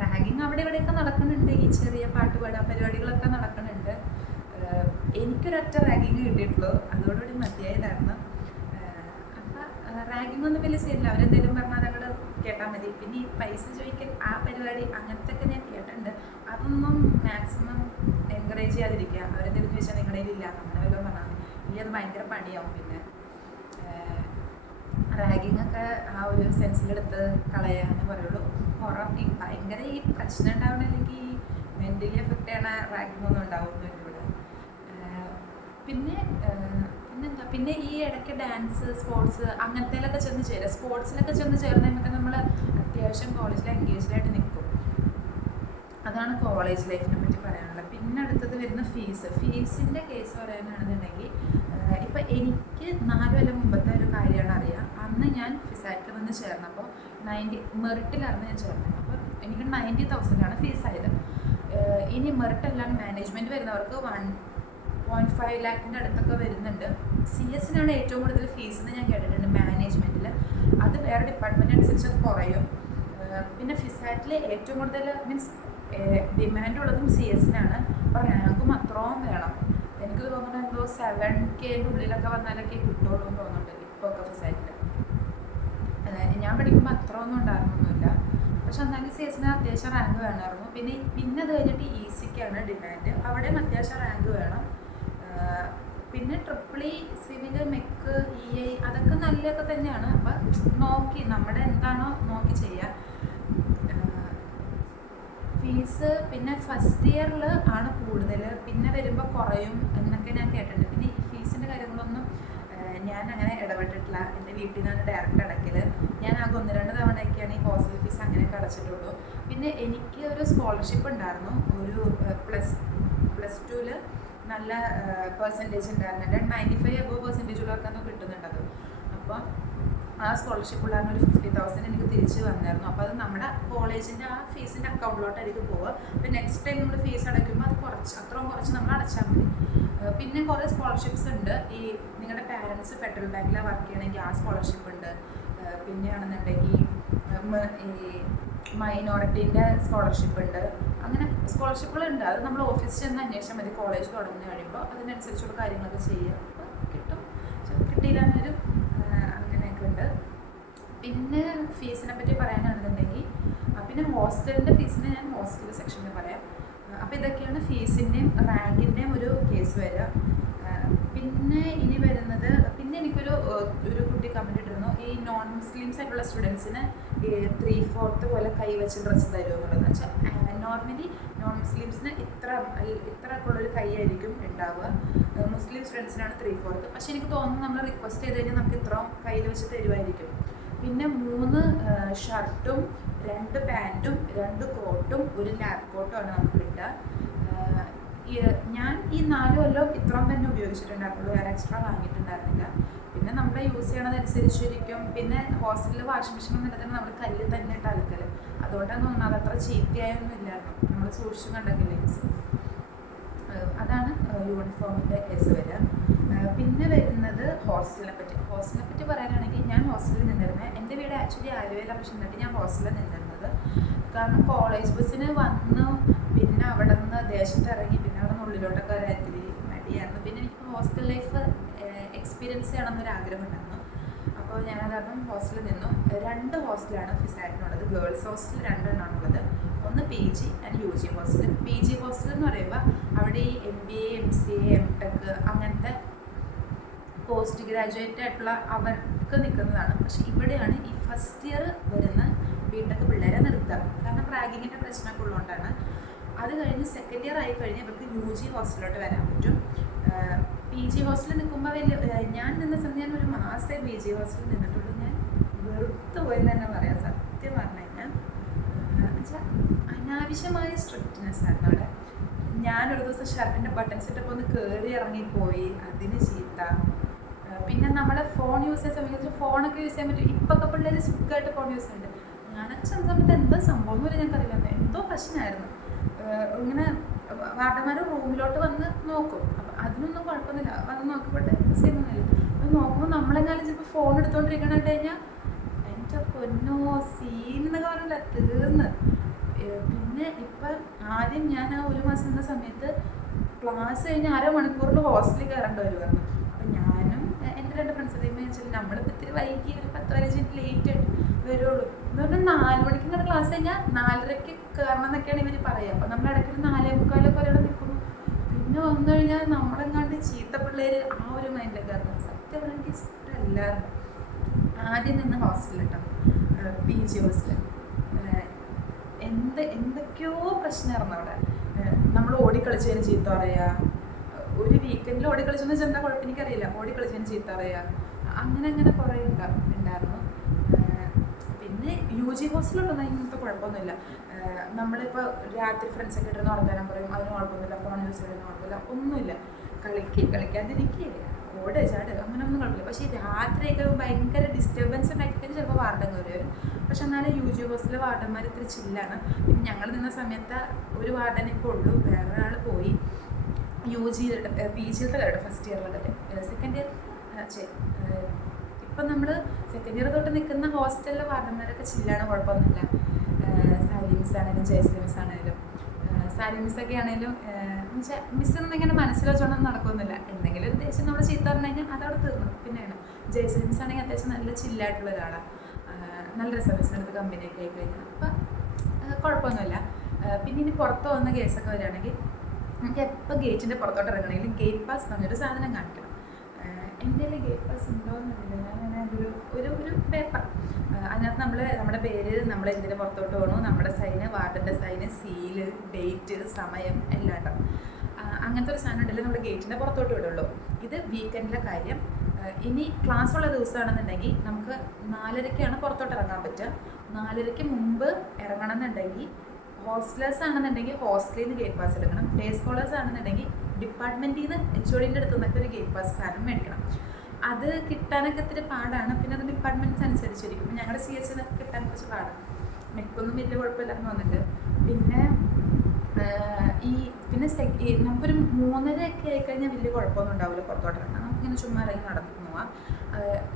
റാഗിങ് അവിടെ ഇവിടെയൊക്കെ നടക്കുന്നുണ്ട്. ഈ ചെറിയ പാട്ടുപാടാ പരിപാടികളൊക്കെ നടക്കുന്നുണ്ട്. എനിക്കൊരൊറ്റ റാഗിങ് കിട്ടിയിട്ടുള്ളൂ, അതോടുകൂടി മതിയായതായിരുന്നു. അപ്പം റാഗിങ് ഒന്നും വലിയ സീനില്ല. അവരെന്തെങ്കിലും പറഞ്ഞാൽ അതങ്ങോട്ട് കേട്ടാൽ മതി. പിന്നെ ഈ പൈസ ചോദിക്കൽ ആ പരിപാടി അങ്ങനത്തെ ഒക്കെ ഞാൻ കേട്ടിട്ടുണ്ട്. അതൊന്നും മാക്സിമം എൻകറേജ് ചെയ്യാതിരിക്കുക. അവരെന്തെങ്കിലും ചോദിച്ചാൽ നിങ്ങളുടെ കയ്യിലില്ല അങ്ങനെ വല്ലതും പറഞ്ഞാൽ മതി. ഇനി അത് ഭയങ്കര പണിയാവും. പിന്നെ റാഗിങ് ഒക്കെ ആ ഒരു സെൻസിലെടുത്ത് കളയാനേ പറയുള്ളൂ. ഈ ഭയങ്കര ഈ പ്രശ്നം ഉണ്ടാവണമെങ്കിൽ ഈ മെൻ്റലി എഫക്റ്റ് ചെയ്യണ റാഗിങ് ഒന്നും ഉണ്ടാവുന്നില്ല ഇവിടെ. പിന്നെ ഈ ഇടയ്ക്ക് ഡാൻസ് സ്പോർട്സ് അങ്ങനത്തേലൊക്കെ ചെന്ന് ചേരുക. സ്പോർട്സിലൊക്കെ ചെന്ന് ചേർന്ന് കഴിയുമ്പോൾ നമ്മൾ അത്യാവശ്യം കോളേജിൽ എൻഗേജ്ഡ് ആയിട്ട് നിൽക്കും. അതാണ് കോളേജ് ലൈഫിനെ പറ്റി പറയാനുള്ളത്. പിന്നെ അടുത്തത് വരുന്ന ഫീസിൻ്റെ കേസ് പറയാനാണെന്നുണ്ടെങ്കിൽ ഇപ്പം എനിക്ക് 4 കൊല്ലം മുമ്പത്തെ ഒരു കാര്യമാണ് അറിയുക. അന്ന് ഞാൻ ഫിസാറ്റിൽ വന്ന് ചേർന്നപ്പോൾ മെറിറ്റിലായിരുന്നു ഞാൻ ചേർന്നത്. അപ്പോൾ എനിക്ക് 90,000 ഫീസായത്. ഇനി മെറിറ്റെല്ലാം മാനേജ്മെൻറ്റ് വരുന്നവർക്ക് 1.5 ലാഖിൻ്റെ അടുത്തൊക്കെ വരുന്നുണ്ട്. CS-നാണ് ഏറ്റവും കൂടുതൽ ഫീസ് എന്ന് ഞാൻ കേട്ടിട്ടുണ്ട് മാനേജ്മെൻറ്റിൽ. അത് വേറെ ഡിപ്പാർട്ട്മെൻറ്റ് അനുസരിച്ച് അത് കുറയും. പിന്നെ ഫിസാറ്റിൽ ഏറ്റവും കൂടുതൽ മീൻസ് ഡിമാൻഡ് ഉള്ളതും CS-നാണ്. അപ്പോൾ റാങ്കും അത്രയും വേണം. എനിക്ക് തോന്നുന്നത് എന്തോ 7K ഉള്ളിലൊക്കെ വന്നാലൊക്കെ കിട്ടുള്ളൂ എന്ന് തോന്നുന്നുണ്ട് ഇപ്പോൾ ഒക്കെ ഫിസാറ്റിൽ. ഞാൻ പഠിക്കുമ്പോൾ അത്ര ഒന്നും ഉണ്ടായിരുന്നൊന്നുമില്ല. പക്ഷെ എന്നാലും CS-ന് അത്യാവശ്യം റാങ്ക് വേണമായിരുന്നു. പിന്നെ അത് കഴിഞ്ഞിട്ട് EC-ക്ക് ഒക്കെയാണ് ഡിമാൻഡ്. അവിടെയും അത്യാവശ്യം റാങ്ക് വേണം. പിന്നെ ട്രിപ്പിളി, സിവിൽ, മെക്ക്, EI അതൊക്കെ നല്ലതൊക്കെ തന്നെയാണ്. അപ്പം നോക്കി നമ്മുടെ എന്താണോ നോക്കി ചെയ്യാം. ഫീസ് പിന്നെ ഫസ്റ്റ് ഇയറിൽ ആണ് കൂടുതൽ, പിന്നെ വരുമ്പോൾ കുറയും എന്നൊക്കെ ഞാൻ കേട്ടിട്ടുണ്ട്. പിന്നെ ഈ ഫീസിൻ്റെ കാര്യങ്ങളൊന്നും ഞാൻ അങ്ങനെ ഇടപെട്ടിട്ടില്ല. എൻ്റെ വീട്ടിൽ നിന്നാണ് ഡയറക്റ്റ് അടയ്ക്കൽ. ഞാൻ ആകെ 1-2 തവണയൊക്കെയാണ് ഈ ഹോസ്റ്റൽ ഫീസ് അങ്ങനെയൊക്കെ അടച്ചിട്ടുള്ളൂ. പിന്നെ എനിക്ക് ഒരു സ്കോളർഷിപ്പ് ഉണ്ടായിരുന്നു. ഒരു പ്ലസ് ടുവിൽ നല്ല പെർസെൻറ്റേജ് ഉണ്ടായിരുന്നുണ്ട്. 95% ഉള്ളവർക്കൊന്നും കിട്ടുന്നുണ്ടത്. അപ്പോൾ ആ സ്കോളർഷിപ്പ് ഉള്ളതാണ് ഒരു 50,000 എനിക്ക് തിരിച്ച് വന്നായിരുന്നു. അപ്പോൾ അത് നമ്മുടെ കോളേജിൻ്റെ ആ ഫീസിൻ്റെ അക്കൗണ്ടിലോട്ടായിരിക്കും പോവുക. അപ്പോൾ നെക്സ്റ്റ് ടൈം നമ്മൾ ഫീസ് അടയ്ക്കുമ്പോൾ അത് അത്രയും കുറച്ച് നമ്മൾ അടച്ചാൽ മതി. പിന്നെ കുറേ സ്കോളർഷിപ്സ് ഉണ്ട്. ഈ നിങ്ങളുടെ പാരൻസ് ഫെഡറൽ ബാങ്കിലാണ് വർക്ക് ചെയ്യണമെങ്കിൽ ആ സ്കോളർഷിപ്പ് ഉണ്ട്. പിന്നെയാണെന്നുണ്ടെങ്കിൽ ഈ മൈനോറിറ്റീൻ്റെ സ്കോളർഷിപ്പ് ഉണ്ട്. അങ്ങനെ സ്കോളർഷിപ്പുകളുണ്ട്. അത് നമ്മൾ ഓഫീസിൽ ചെന്ന് അന്വേഷിച്ചാൽ മതി. കോളേജ് തുടങ്ങുന്ന കഴിയുമ്പോൾ അതിനനുസരിച്ചുള്ള കാര്യങ്ങളൊക്കെ ചെയ്യുക. അപ്പോൾ കിട്ടും, കിട്ടിയില്ലാന്നൊരു അങ്ങനെയൊക്കെ ഉണ്ട്. പിന്നെ ഫീസിനെ പറ്റി പറയാനാണെന്നുണ്ടെങ്കിൽ പിന്നെ ഹോസ്റ്റലിൻ്റെ ഫീസിനെ ഞാൻ ഹോസ്റ്റൽ സെക്ഷനിൽ പറയാം. അപ്പോൾ ഇതൊക്കെയാണ് ഫീസിൻ്റെയും റാങ്കിൻ്റെയും ഒരു കേസ് വരിക. പിന്നെ ഇനി വരുന്നത്, പിന്നെ എനിക്കൊരു കുട്ടി കമൻറ്റ് ഇട്ടിരുന്നു, ഈ നോൺ മുസ്ലിംസ് ആയിട്ടുള്ള സ്റ്റുഡൻസിന് 3/4 പോലെ കൈ വെച്ച് ഡ്രസ്സ് തരുമെന്നുള്ളത്. വെച്ചാൽ നോർമലി നോൺ മുസ്ലിംസിന് ഇത്രക്കുള്ളൊരു കൈ ആയിരിക്കും ഉണ്ടാവുക. മുസ്ലിം സ്റ്റുഡൻസിനാണ് 3/4. പക്ഷേ എനിക്ക് തോന്നുന്നു നമ്മൾ റിക്വസ്റ്റ് ചെയ്ത് കഴിഞ്ഞാൽ നമുക്ക് ഇത്രയും കയ്യിൽ വെച്ച് തരുമായിരിക്കും. പിന്നെ 3 ഷർട്ടും 2 പാൻറ്റും 2 കോട്ടും 1 ലാബ് കോട്ടുമാണ് നമുക്ക് കിട്ടുക. ഞാൻ ഈ 4 കൊല്ലം ഇത്രയും തന്നെ ഉപയോഗിച്ചിട്ടുണ്ടായിരുന്നുള്ളൂ, വേറെ എക്സ്ട്രാ വാങ്ങിയിട്ടുണ്ടായിരുന്നില്ല. പിന്നെ നമ്മുടെ യൂസ് ചെയ്യണതനുസരിച്ചിരിക്കും. പിന്നെ ഹോസ്റ്റലിൽ വാഷിംഗ് മെഷീൻ എന്നിട്ട് നമ്മൾ കല്ലിൽ തന്നെ ഇട്ട് അലക്കൽ. അതുകൊണ്ടാണ് തോന്നുന്നത് അതത്ര ചീത്തയായൊന്നും ഇല്ലായിരുന്നു. നമ്മൾ സൂക്ഷിച്ചു കണ്ടെങ്കിലേ. അതാണ് യൂണിഫോമിൻ്റെ കേസ് വരിക. പിന്നെ വരുന്നത് ഹോസ്റ്റലിനെ പറ്റി പറയാനാണെങ്കിൽ ഞാൻ ഹോസ്റ്റലിൽ നിന്നിരുന്നത്. എൻ്റെ വീട് ആക്ച്വലി ആലുവയിലാണ്. പക്ഷേ എന്നിട്ട് ഞാൻ ഹോസ്റ്റലിൽ നിന്നിരുന്നത്. കാരണം കോളേജ് ബസ്സിന് വന്നു, പിന്നെ അവിടെ നിന്ന് ദേശത്ത് ഇറങ്ങി, പിന്നെ അവിടെ നിന്ന് ഉള്ളിലോട്ടൊക്കെ ഒരാത്തിരി മടിയായിരുന്നു. പിന്നെ എനിക്ക് ഹോസ്റ്റൽ ലൈഫ് എക്സ്പീരിയൻസ് ചെയ്യണമെന്നൊരു ആഗ്രഹം ഉണ്ടായിരുന്നു. അപ്പോൾ ഞാനതപ്പം ഹോസ്റ്റലിൽ നിന്നു. 2 ഹോസ്റ്റലാണ് ഫിസാറ്റിനുള്ളത്. Girls hostel 2 എണ്ണമാണുള്ളത്. ഒന്ന് PG and UG hostel. PG hostel എന്ന് പറയുമ്പോൾ അവിടെ ഈ MBA, MCA, MTech അങ്ങനത്തെ പോസ്റ്റ് ഗ്രാജുവേറ്റ് ആയിട്ടുള്ള അവർക്ക് നിൽക്കുന്നതാണ്. പക്ഷേ ഇവിടെയാണ് ഈ ഫസ്റ്റ് ഇയർ വരുന്ന ബിടെക് പിള്ളേരെ നിർത്തുക. കാരണം റാഗിങ്ങിൻ്റെ പ്രശ്നമൊക്കെ ഉള്ളതുകൊണ്ടാണ്. അത് കഴിഞ്ഞ് സെക്കൻഡ് ഇയർ ആയി കഴിഞ്ഞ് ഇവർക്ക് UG ഹോസ്റ്റലിലോട്ട് വരാൻ പറ്റും. PG ഹോസ്റ്റലിൽ നിൽക്കുമ്പോൾ ഞാൻ നിന്ന സമയം ഞാൻ 1 മാസമേ PG ഹോസ്റ്റലിൽ നിന്നിട്ടുള്ളൂ. ഞാൻ വെറുത്ത് പോയെന്ന് തന്നെ പറയാം. സത്യം പറഞ്ഞു കഴിഞ്ഞാൽ എന്നുവെച്ചാൽ അനാവശ്യമായ സ്ട്രിക്റ്റ്നെസ് ആയിരുന്നു അവിടെ. ഞാനൊരു ദിവസം ഷർട്ടിൻ്റെ ബട്ടൺസ് ഇട്ടപ്പോൾ ഒന്ന് കയറി ഇറങ്ങിപ്പോയി, അതിന് ചീത്ത. പിന്നെ നമ്മുടെ ഫോൺ യൂസ് ചെയ്യുന്ന സമയത്ത് ഫോണൊക്കെ യൂസ് ചെയ്യാൻ പറ്റും. ഇപ്പൊക്കെ പിള്ളേർ സുഖമായിട്ട് ഫോൺ യൂസ് ചെയ്യുന്നുണ്ട്. ഞാനൊക്കെ ചെന്ന സമയത്ത് എന്താ സംഭവം എന്ന് പറയാൻ ഞങ്ങൾക്കറിയില്ല. എന്തോ പ്രശ്നമായിരുന്നു. ഇങ്ങനെ വാർഡന്മാർ റൂമിലോട്ട് വന്ന് നോക്കും. അപ്പം അതിനൊന്നും കുഴപ്പമൊന്നുമില്ല. വന്ന് നോക്കിപ്പോട്ടെ, യൂസ് ചെയ്യുന്നൊന്നുമില്ല. അത് നോക്കുമ്പോൾ നമ്മളെങ്ങാനും ചിലപ്പോൾ ഫോൺ എടുത്തുകൊണ്ടിരിക്കണ കഴിഞ്ഞാൽ എൻ്റെ പൊന്നോ സീൻ എന്നൊക്കെ പറഞ്ഞില്ല, തീർന്ന്. പിന്നെ ഇപ്പം ആദ്യം ഞാൻ ആ 1 മാസം എന്ന സമയത്ത് ക്ലാസ് കഴിഞ്ഞ് 1/2 മണിക്കൂറിൽ ഹോസ്റ്റലിൽ കയറേണ്ടി വരുമായിരുന്നു. അപ്പം ഞാനും എൻ്റെ 2 ഫ്രണ്ട്സ് അതേപോലെ വെച്ചാൽ നമ്മളിപ്പോൾ ഇത്തിരി വൈകി ഒരു 10-15 മിനിറ്റ് ലേറ്റ് ആയിട്ട് വരുള്ളൂ. എന്ന് പറഞ്ഞാൽ 4 മണിക്ക് ഇങ്ങനെ ക്ലാസ് കഴിഞ്ഞാൽ 4:30 കയറണം എന്നൊക്കെയാണ് ഇവർ പറയുക. അപ്പം നമ്മൾ ഇടയ്ക്ക് 4:45 ഒരെണ്ണം നിൽക്കുന്നു. പിന്നെ വന്നു കഴിഞ്ഞാൽ നമ്മളെങ്ങാണ്ട് ചീത്ത പിള്ളേർ ആ ഒരു മൈൻഡൊക്കെ ആയിരുന്നു. സത്യം പറഞ്ഞാൽ എനിക്ക് ഇഷ്ടമല്ലായിരുന്നു. ആദ്യം നിന്ന് ഹോസ്റ്റലിൽ കേട്ടോ, PG ഹോസ്റ്റൽ. എന്തൊക്കെയോ പ്രശ്നമായിരുന്നു അവിടെ. നമ്മൾ ഓടിക്കളിച്ചതിന് ചീത്ത പറയുക, ഒരു വീക്കെൻഡിൽ ഓടിക്കളിച്ചെന്ന് വെച്ചാൽ എന്താ കുഴപ്പം എനിക്കറിയില്ല. ഓടിക്കളിച്ചതിന് ചീത്ത പറയുക, അങ്ങനെ കുറേ ഉണ്ടായിരുന്നു. പിന്നെ UG ഹോസ്റ്റലിലൊന്നും ഇങ്ങനത്തെ കുഴപ്പമൊന്നുമില്ല. നമ്മളിപ്പോൾ രാത്രി ഫ്രണ്ട്സൊക്കെ ഇട്ടിരുന്ന് ഉറങ്ങാൻ പറയും, അതിന് കുഴപ്പമൊന്നുമില്ല. ഫോൺ യൂസ് ചെയ്യുന്നതിന് കുഴപ്പമില്ല, ഒന്നുമില്ല. കളിക്കാതിരിക്കുകയില്ല, ഓട് ചാട്, അങ്ങനെയൊന്നും കുഴപ്പമില്ല. പക്ഷേ രാത്രിയൊക്കെ ഭയങ്കര ഡിസ്റ്റർബൻസ് ഉണ്ടാക്കിയിട്ട് ചിലപ്പോൾ വാർഡൻ കയറി വരും. പക്ഷെ എന്നാലും UG ഹോസ്റ്റലിലെ വാർഡന്മാർ ഇത്തിരി ചില്ലാണ്. പിന്നെ ഞങ്ങൾ നിന്ന സമയത്ത് ഒരു വാർഡൻ ഇപ്പോൾ ഉള്ളൂ, വേറൊരാൾ പോയി. PGയിലത്തെ കാര്യം ഫസ്റ്റ് ഇയറിലെ കാര്യം. സെക്കൻഡ് ഇയർ ഇപ്പം നമ്മൾ സെക്കൻഡ് ഇയർ തൊട്ട് നിൽക്കുന്ന ഹോസ്റ്റലിലെ വാർഡന്മാരൊക്കെ ചില്ലാണ്, കുഴപ്പമൊന്നുമില്ല. സാലിമിസ് ആണെങ്കിലും ജയശ്രീമിസ് ആണെങ്കിലും സാലിമിസൊക്കെ ആണെങ്കിലും എന്നുവെച്ചാൽ മിസ്സൊന്നും ഇങ്ങനെ മനസ്സിൽ വെച്ചോണ്ടൊന്നും നടക്കുന്നില്ല. എന്തെങ്കിലും ഒരു ദേഷ്യം നമ്മൾ ചീത്ത പറഞ്ഞു കഴിഞ്ഞാൽ അതവിടെ തീർന്നു. പിന്നെയാണ് ജയശ്രീമിസ് ആണെങ്കിൽ അത്യാവശ്യം നല്ല ചില്ലായിട്ടുള്ള ഒരാളാണ്. നല്ല രസം മിസ്സിനടുത്ത് കമ്പനിയൊക്കെ ആയി കഴിഞ്ഞാൽ അപ്പം കുഴപ്പമൊന്നുമില്ല. പിന്നെ ഇനി പുറത്ത് പോകുന്ന കേസൊക്കെ വരികയാണെങ്കിൽ നമുക്ക് എപ്പോൾ ഗേറ്റിൻ്റെ പുറത്തോട്ട് ഇറങ്ങണമെങ്കിലും ഗേറ്റ് പാസ് എന്ന് പറഞ്ഞൊരു സാധനം കാണിക്കണം. എൻ്റെ കയ്യിൽ ഗേറ്റ് പാസ് ഉണ്ടോ എന്നറിയില്ല. ഞാനങ്ങനെ ഒരു പേപ്പർ, അതിനകത്ത് നമ്മുടെ പേര്, നമ്മൾ എന്തിനു പുറത്തോട്ട് പോകണു, നമ്മുടെ സൈന്, വാർഡിൻ്റെ സൈന്, സീല്, ഡേറ്റ്, സമയം എല്ലാം ഉണ്ടാവും. അങ്ങനത്തെ ഒരു സാധനം ഉണ്ടല്ലോ നമ്മൾ ഗേറ്റിൻ്റെ പുറത്തോട്ട് വിടുള്ളൂ. ഇത് വീക്കെൻഡിലെ കാര്യം. ഇനി ക്ലാസ് ഉള്ള ദിവസമാണെന്നുണ്ടെങ്കിൽ നമുക്ക് 4:30 പുറത്തോട്ട് ഇറങ്ങാൻ പറ്റുക. 4:30 മുമ്പ് ഇറങ്ങണം എന്നുണ്ടെങ്കിൽ ഹോസ്റ്റലേഴ്സ് ആണെന്നുണ്ടെങ്കിൽ ഹോസ്റ്റലിൽ നിന്ന് ഗേറ്റ് പാസ് എടുക്കണം. ഡേ സ്കോളേഴ്സ് ആണെന്നുണ്ടെങ്കിൽ ഡിപ്പാർട്ട്മെൻറ്റിൽ നിന്ന് HODൻ്റെ അടുത്ത് നിന്നൊക്കെ ഒരു ഗേറ്റ് പാസ് കാരണം മേടിക്കണം. അത് കിട്ടാനൊക്കെ ഇത്തിരി പാടാണ്. പിന്നെ അത് ഡിപ്പാർട്ട്മെൻറ്റ്സ് അനുസരിച്ചിരിക്കും. ഞങ്ങളുടെ CS കിട്ടാൻ കുറച്ച് പാടാണ്. മെക്കൊന്നും വലിയ കുഴപ്പമില്ലാന്ന് തോന്നുന്നുണ്ട്. പിന്നെ നമുക്കൊരു 3:30 ആയിക്കഴിഞ്ഞാൽ വലിയ കുഴപ്പമൊന്നും ഉണ്ടാവില്ല പുറത്തോട്ട് ഇറങ്ങാൻ. നമുക്കിങ്ങനെ ചുമ്മാ ഇറങ്ങി നടന്നു പോവാം.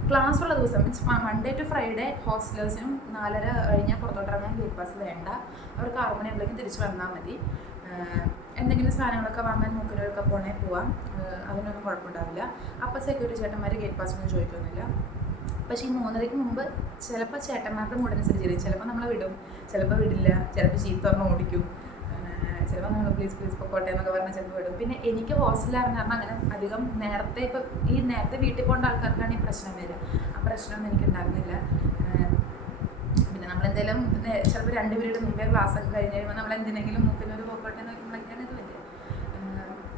ക്ലാസ് ഉള്ള ദിവസം മീൻസ് മൺഡേ ടു ഫ്രൈഡേ ഹോസ്റ്റലേഴ്സിനും 4:30 കഴിഞ്ഞാൽ പുറത്തോട്ട് ഇറങ്ങാൻ ഗേറ്റ് പാസ് വേണ്ട. അവർക്ക് 6 മണിയാകുമ്പോഴേക്കും തിരിച്ച് വന്നാൽ മതി. എന്തെങ്കിലും സാധനങ്ങളൊക്കെ വാങ്ങാൻ മൂക്കിലൊക്കെ പോവാം. അതിനൊന്നും കുഴപ്പമുണ്ടാവില്ല. അപ്പോൾ സെക്യൂരിറ്റി ചേട്ടന്മാർ ഗേറ്റ് പാസ് ഒന്നും ചോദിക്കൊന്നുമില്ല. പക്ഷേ ഈ 3:30 മുമ്പ് ചിലപ്പോൾ ചേട്ടന്മാരുടെ മൂടനുസരിച്ചിരിക്കും. ചിലപ്പോൾ നമ്മളെ വിടും, ചിലപ്പോൾ വിടില്ല, ചിലപ്പോൾ ചീത്ത പറഞ്ഞ് ഓടിക്കും, ചിലപ്പോൾ നമ്മൾ പ്ലീസ് പൊക്കോട്ടെ എന്നൊക്കെ പറഞ്ഞാൽ ചിലപ്പോൾ വിടും. പിന്നെ എനിക്ക് ഹോസ്റ്റലിലായിരുന്നു കാരണം അങ്ങനെ അധികം നേരത്തെ വീട്ടിൽ പോകേണ്ട ആൾക്കാർക്കാണ് ഈ പ്രശ്നം വരിക. ആ പ്രശ്നമൊന്നും എനിക്കുണ്ടായിരുന്നില്ല. പിന്നെ നമ്മളെന്തെങ്കിലും ചിലപ്പോൾ 2 പീരീഡ് മുമ്പേ ക്ലാസ്സൊക്കെ കഴിഞ്ഞ് കഴിയുമ്പോൾ നമ്മൾ എന്തിനെങ്കിലും മൂക്കിനൊരു പൊക്കോട്ടെ നോക്കുമ്പോഴേക്കാണ് ഇത് വരിക.